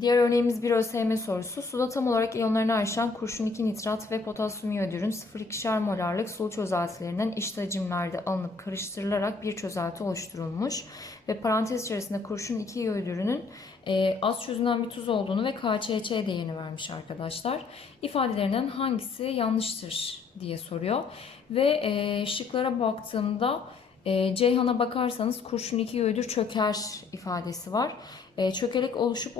Diğer örneğimiz bir ÖSYM sorusu. Suda tam olarak iyonlarını ayrışan kurşun 2 nitrat ve potasyum iyodürün 0,2'şer molarlık sulu çözeltilerinden eşit hacimlerde alınıp karıştırılarak bir çözelti oluşturulmuş. Ve parantez içerisinde kurşun 2 iyodürünün e, az çözünen bir tuz olduğunu ve KÇÇ değerini vermiş arkadaşlar. İfadelerinden hangisi yanlıştır diye soruyor. Ve e, şıklara baktığımda e, Ceyhan'a bakarsanız kurşun 2 iyodür çöker ifadesi var. E, çökelek oluşup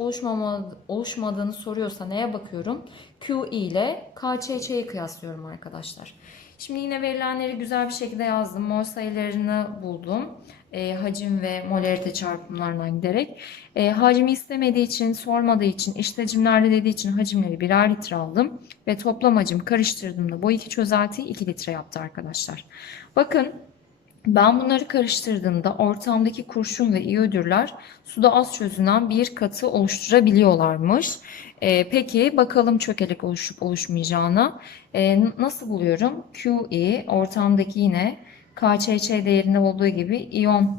oluşmadığını soruyorsa neye bakıyorum? QE ile KÇÇ'yi kıyaslıyorum arkadaşlar. Şimdi yine verilenleri güzel bir şekilde yazdım. Mol sayılarını buldum. E, hacim ve molarite çarpımlarından giderek. E, hacmi istemediği için, sormadığı için, hacimlerde dediği için hacimleri birer litre aldım. Ve toplam hacim karıştırdığımda bu iki çözeltiyi 2 litre yaptı arkadaşlar. Bakın ben bunları karıştırdığımda ortamdaki kurşun ve iyodürler suda az çözünen bir katı oluşturabiliyorlarmış. Ee, peki bakalım çökelek oluşup oluşmayacağına. Ee, nasıl buluyorum? QE ortamdaki yine KÇÇ değerinde olduğu gibi iyon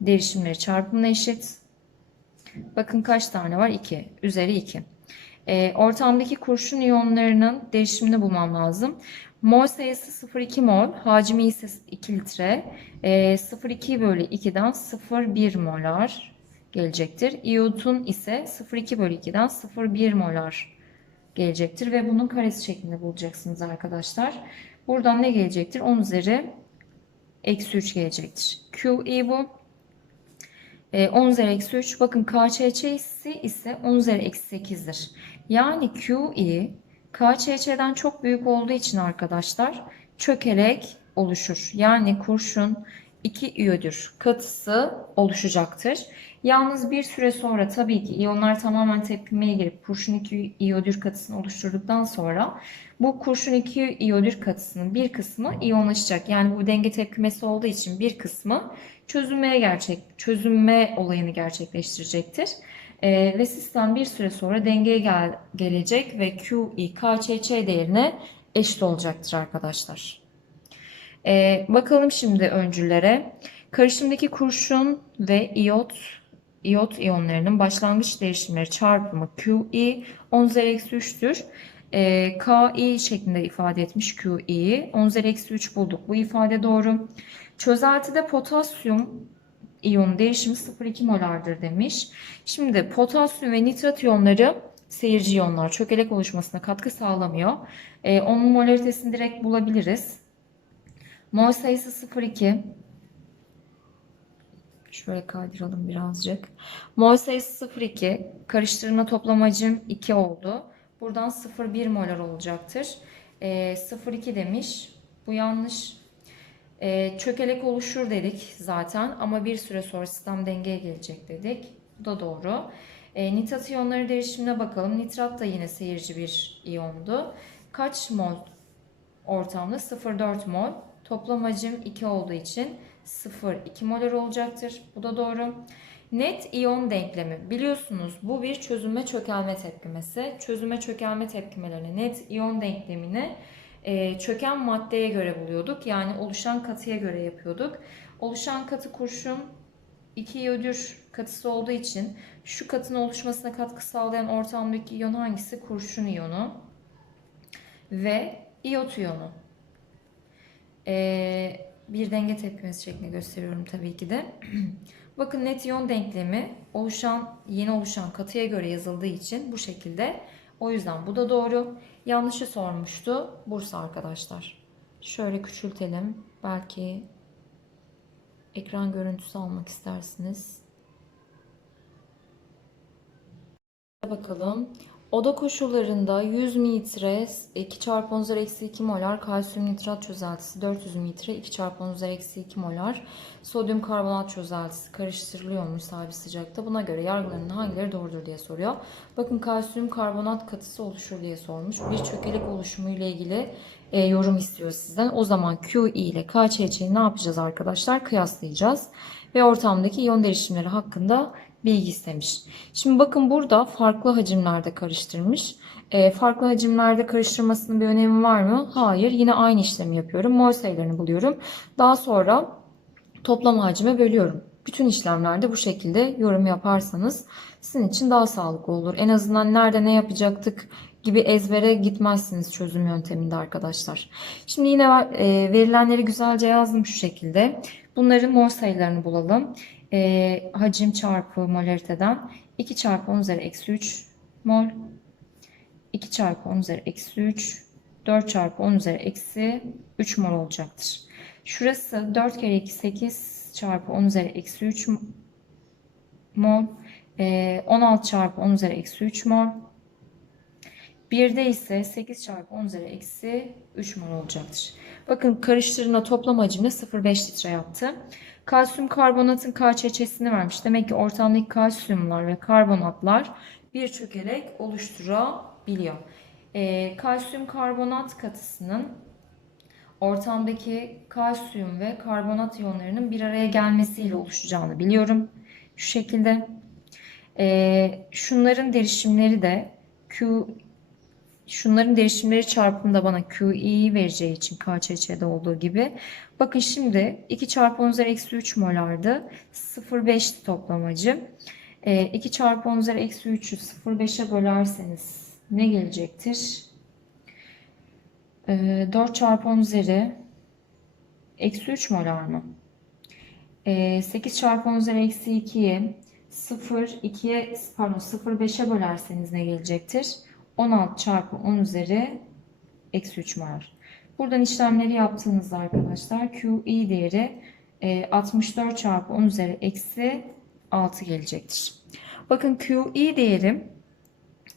derişimleri çarpımına eşit. Bakın kaç tane var? 2. Üzeri 2. Ee, ortamdaki kurşun iyonlarının derişimini bulmam lazım. Mol sayısı 0,2 mol, hacmi ise 2 litre. E, 0,2 bölü 2'den 0,1 molar gelecektir. İyotun ise 0,2 bölü 2'den 0,1 molar gelecektir. Ve bunun karesi şeklinde bulacaksınız arkadaşlar. Buradan ne gelecektir? 10 üzeri eksi 3 gelecektir. QE bu. E, 10 üzeri eksi 3. Bakın KÇÇ'si ise 10 üzeri eksi 8'dir. Yani QE KÇÇ'den çok büyük olduğu için arkadaşlar çökelek oluşur. Yani kurşun 2 iyodür katısı oluşacaktır. Yalnız bir süre sonra tabii ki iyonlar tamamen tepkimeye girip kurşun 2 iyodür katısını oluşturduktan sonra bu kurşun 2 iyodür katısının bir kısmı iyonlaşacak. Yani bu denge tepkimesi olduğu için bir kısmı çözünmeye gerçek çözünme olayını gerçekleştirecektir. Ee, ve sistem bir süre sonra dengeye gel gelecek ve QI değerine eşit olacaktır arkadaşlar. Ee, bakalım şimdi öncüllere. Karışımdaki kurşun ve iyot iyot iyonlarının başlangıç değişimleri çarpımı QI 10 üzeri eksi 3'tür. E, KI şeklinde ifade etmiş QI'yi. 10 üzeri eksi 3 bulduk. Bu ifade doğru. Çözeltide potasyum iyon değişimi 0,2 molardır demiş. Şimdi potasyum ve nitrat iyonları seyirci iyonlar çökelek oluşmasına katkı sağlamıyor. E, onun molaritesini direkt bulabiliriz. Mol sayısı 0,2. Şöyle kaydıralım birazcık. Mol sayısı 0,2. Karıştırma toplam hacim 2 oldu. Buradan 0,1 molar olacaktır. E, 0,2 demiş. Bu yanlış. E, çökelek oluşur dedik zaten ama bir süre sonra sistem dengeye gelecek dedik. Bu da doğru. E, nitrat iyonları değişimine bakalım. Nitrat da yine seyirci bir iyondu. Kaç mol ortamda? 0,4 mol. Toplam hacim 2 olduğu için 0,2 molar olacaktır. Bu da doğru. Net iyon denklemi. Biliyorsunuz bu bir çözünme çökelme tepkimesi. Çözünme çökelme tepkimelerine net iyon denklemini e, çöken maddeye göre buluyorduk. Yani oluşan katıya göre yapıyorduk. Oluşan katı kurşun 2 iyodür katısı olduğu için şu katının oluşmasına katkı sağlayan ortamdaki iyon hangisi? Kurşun iyonu ve iyot iyonu. Ee, bir denge tepkimesi şeklinde gösteriyorum tabii ki de. Bakın net iyon denklemi oluşan yeni oluşan katıya göre yazıldığı için bu şekilde. O yüzden bu da doğru. Yanlışı sormuştu Bursa arkadaşlar. Şöyle küçültelim. Belki ekran görüntüsü almak istersiniz. Bakalım. Oda koşullarında 100 litre 2 çarpı 10 üzeri eksi 2 molar kalsiyum nitrat çözeltisi 400 litre 2 çarpı 10 üzeri eksi 2 molar sodyum karbonat çözeltisi karıştırılıyormuş sabit sıcakta. Buna göre yargılarının hangileri doğrudur diye soruyor. Bakın kalsiyum karbonat katısı oluşur diye sormuş. Bir çökelek oluşumu ile ilgili e, yorum istiyor sizden. O zaman QI ile KÇÇ'yi ne yapacağız arkadaşlar? Kıyaslayacağız. Ve ortamdaki iyon derişimleri hakkında bilgi istemiş. Şimdi bakın burada farklı hacimlerde karıştırmış. E, farklı hacimlerde karıştırmasının bir önemi var mı? Hayır. Yine aynı işlemi yapıyorum. Mol sayılarını buluyorum. Daha sonra toplam hacime bölüyorum. Bütün işlemlerde bu şekilde yorum yaparsanız sizin için daha sağlıklı olur. En azından nerede ne yapacaktık gibi ezbere gitmezsiniz çözüm yönteminde arkadaşlar. Şimdi yine e, verilenleri güzelce yazdım şu şekilde. Bunların mol sayılarını bulalım. E, hacim çarpı molariteden 2 çarpı 10 üzeri eksi 3 mol 2 çarpı 10 üzeri eksi 3 4 çarpı 10 üzeri eksi 3 mol olacaktır. Şurası 4 kere 2 8 çarpı 10 üzeri eksi 3 mol. E, 16 çarpı 10 üzeri eksi 3 mol. 1'de ise 8 çarpı 10 üzeri eksi 3 mol olacaktır. Bakın karıştırına toplam hacimde 0,5 litre yaptı. Kalsiyum karbonatın KÇÇ'sini vermiş. Demek ki ortamdaki kalsiyumlar ve karbonatlar bir çökelek oluşturabiliyor. E, kalsiyum karbonat katısının ortamdaki kalsiyum ve karbonat iyonlarının bir araya gelmesiyle oluşacağını biliyorum. Şu şekilde. E, şunların derişimleri de Q şunların derişimleri çarpımında bana QE'yi vereceği için KÇÇ'de olduğu gibi. Bakın şimdi 2 çarpı 10 üzeri eksi 3 molardı. 0,5 toplamacı. E, 2 çarpı 10 üzeri eksi 3'ü 0,5'e bölerseniz ne gelecektir? E, 4 çarpı 10 üzeri eksi 3 molar mı? E, 8 çarpı 10 üzeri eksi 2'yi 0, 2'ye pardon 0,5'e bölerseniz ne gelecektir? 16 çarpı 10 üzeri eksi 3 molar. Buradan işlemleri yaptığınızda arkadaşlar QE değeri 64 e, çarpı 10 üzeri eksi 6 gelecektir. Bakın QE değeri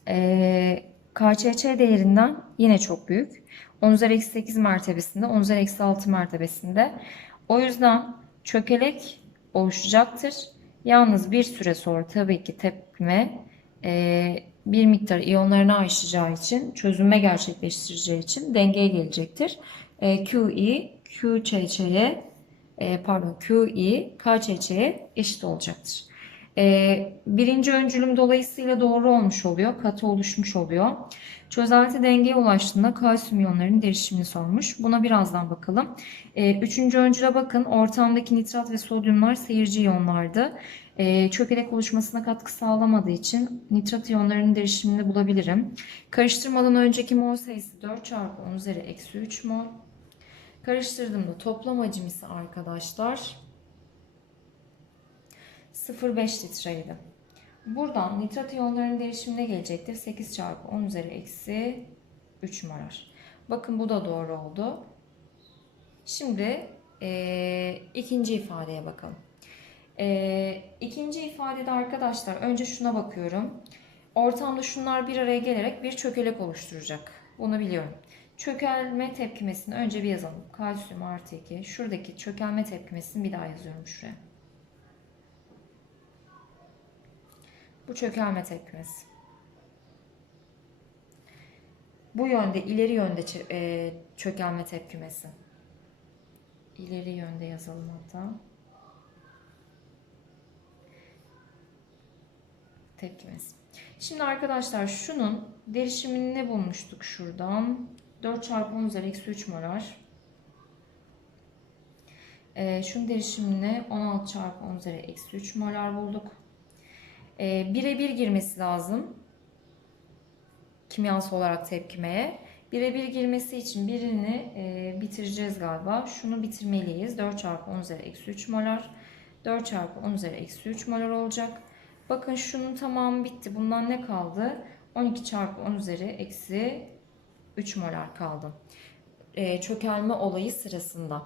e, KÇÇ değerinden yine çok büyük. 10 üzeri eksi 8 mertebesinde, 10 üzeri eksi 6 mertebesinde. O yüzden çökelek oluşacaktır. Yalnız bir süre sonra tabii ki tepkime e, bir miktar iyonlarını aşacağı için, çözünme gerçekleştireceği için dengeye gelecektir. E, QE, QÇÇ'ye e, pardon QE, KÇÇ'ye eşit olacaktır. E, birinci öncülüm dolayısıyla doğru olmuş oluyor. Katı oluşmuş oluyor. Çözelti dengeye ulaştığında kalsiyum iyonlarının derişimini sormuş. Buna birazdan bakalım. E, üçüncü öncüle bakın. Ortamdaki nitrat ve sodyumlar seyirci iyonlardı. E, çökelek oluşmasına katkı sağlamadığı için nitrat iyonlarının derişimini bulabilirim. Karıştırmadan önceki mol sayısı 4 çarpı 10 üzeri eksi 3 mol. Karıştırdığımda toplam hacim ise arkadaşlar 0,5 litreydi. Buradan nitrat iyonlarının derişimine gelecektir. 8 çarpı 10 üzeri eksi 3 molar. Bakın bu da doğru oldu. Şimdi e, ikinci ifadeye bakalım. E, ikinci ifadede arkadaşlar önce şuna bakıyorum. Ortamda şunlar bir araya gelerek bir çökelek oluşturacak. Bunu biliyorum. Çökelme tepkimesini önce bir yazalım. Kalsiyum artı 2. Şuradaki çökelme tepkimesini bir daha yazıyorum şuraya. Bu çökelme tepkimesi. Bu yönde, ileri yönde e, çökelme tepkimesi. İleri yönde yazalım hatta. Tepkimesi. Şimdi arkadaşlar şunun derişimini ne bulmuştuk şuradan? 4 çarpı 10 üzeri eksi 3 molar. Ee, şunun derişimini 16 çarpı 10 üzeri eksi 3 molar bulduk e, birebir girmesi lazım. Kimyasal olarak tepkimeye. Birebir girmesi için birini e, bitireceğiz galiba. Şunu bitirmeliyiz. 4 çarpı 10 üzeri eksi 3 molar. 4 çarpı 10 üzeri eksi 3 molar olacak. Bakın şunun tamamı bitti. Bundan ne kaldı? 12 çarpı 10 üzeri eksi 3 molar kaldı. E, çökelme olayı sırasında.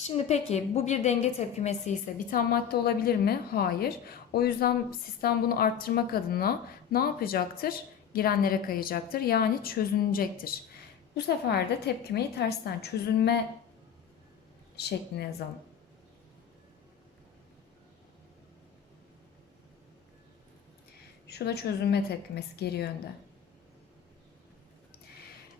Şimdi peki bu bir denge tepkimesi ise biten madde olabilir mi? Hayır. O yüzden sistem bunu arttırmak adına ne yapacaktır? Girenlere kayacaktır. Yani çözünecektir. Bu sefer de tepkimeyi tersten çözünme şekline yazalım. Şu da çözünme tepkimesi geri yönde.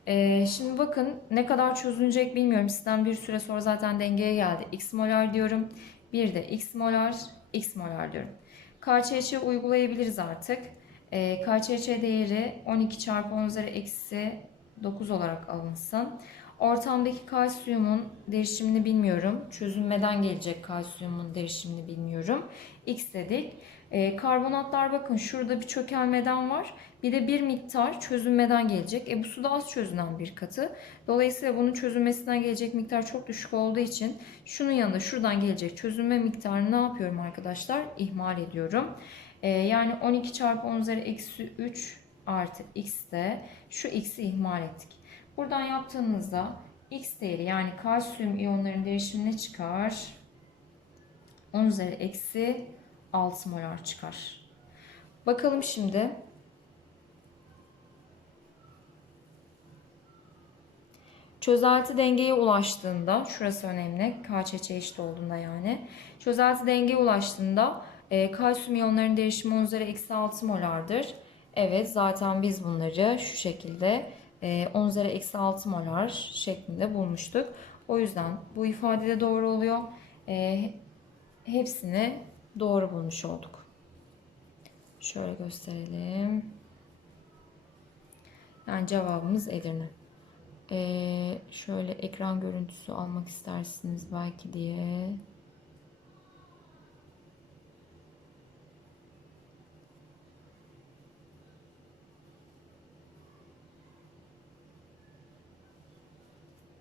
Ee, şimdi bakın ne kadar çözünecek bilmiyorum. Sistem bir süre sonra zaten dengeye geldi. X molar diyorum. Bir de X molar, X molar diyorum. KÇÇ uygulayabiliriz artık. Ee, KÇÇ değeri 12 çarpı 10 üzeri eksi 9 olarak alınsın. Ortamdaki kalsiyumun derişimini bilmiyorum. Çözünmeden gelecek kalsiyumun derişimini bilmiyorum. X dedik. E, karbonatlar bakın şurada bir çökelmeden var. Bir de bir miktar çözünmeden gelecek. E bu suda az çözünen bir katı. Dolayısıyla bunun çözünmesinden gelecek miktar çok düşük olduğu için şunun yanında şuradan gelecek çözünme miktarını ne yapıyorum arkadaşlar? İhmal ediyorum. E, yani 12 çarpı 10 üzeri eksi 3 artı x de şu x'i ihmal ettik. Buradan yaptığınızda x değeri yani kalsiyum iyonların değişimi ne çıkar? 10 üzeri eksi 6 molar çıkar. Bakalım şimdi. Çözelti dengeye ulaştığında, şurası önemli, KÇÇ eşit olduğunda yani. Çözelti dengeye ulaştığında e, kalsiyum iyonlarının değişimi 10 üzeri eksi 6 molardır. Evet zaten biz bunları şu şekilde e, 10 üzeri eksi 6 molar şeklinde bulmuştuk. O yüzden bu ifade de doğru oluyor. E, hepsini doğru bulmuş olduk. Şöyle gösterelim. Yani cevabımız Edirne. Ee, şöyle ekran görüntüsü almak istersiniz belki diye.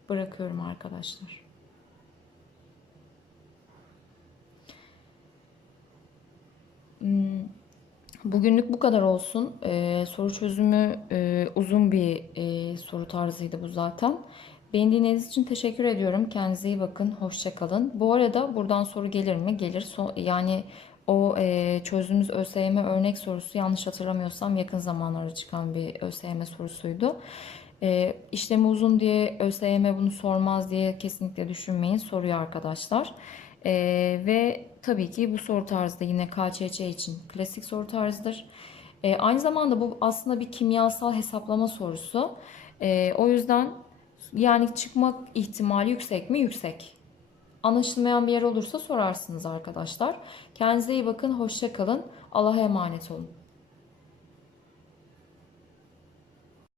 Bırakıyorum arkadaşlar. Bugünlük bu kadar olsun. Ee, soru çözümü e, uzun bir e, soru tarzıydı bu zaten. Beni dinlediğiniz için teşekkür ediyorum. Kendinize iyi bakın. Hoşça kalın. Bu arada buradan soru gelir mi? Gelir. So yani o e, çözdüğümüz ÖSYM örnek sorusu yanlış hatırlamıyorsam yakın zamanlarda çıkan bir ÖSYM sorusuydu. E, işlemi uzun diye ÖSYM bunu sormaz diye kesinlikle düşünmeyin. Soruyor arkadaşlar. Ee, ve tabii ki bu soru tarzı da yine KÇÇ için klasik soru tarzıdır. Ee, aynı zamanda bu aslında bir kimyasal hesaplama sorusu. Ee, o yüzden yani çıkmak ihtimali yüksek mi? Yüksek. Anlaşılmayan bir yer olursa sorarsınız arkadaşlar. Kendinize iyi bakın, hoşça kalın. Allah'a emanet olun.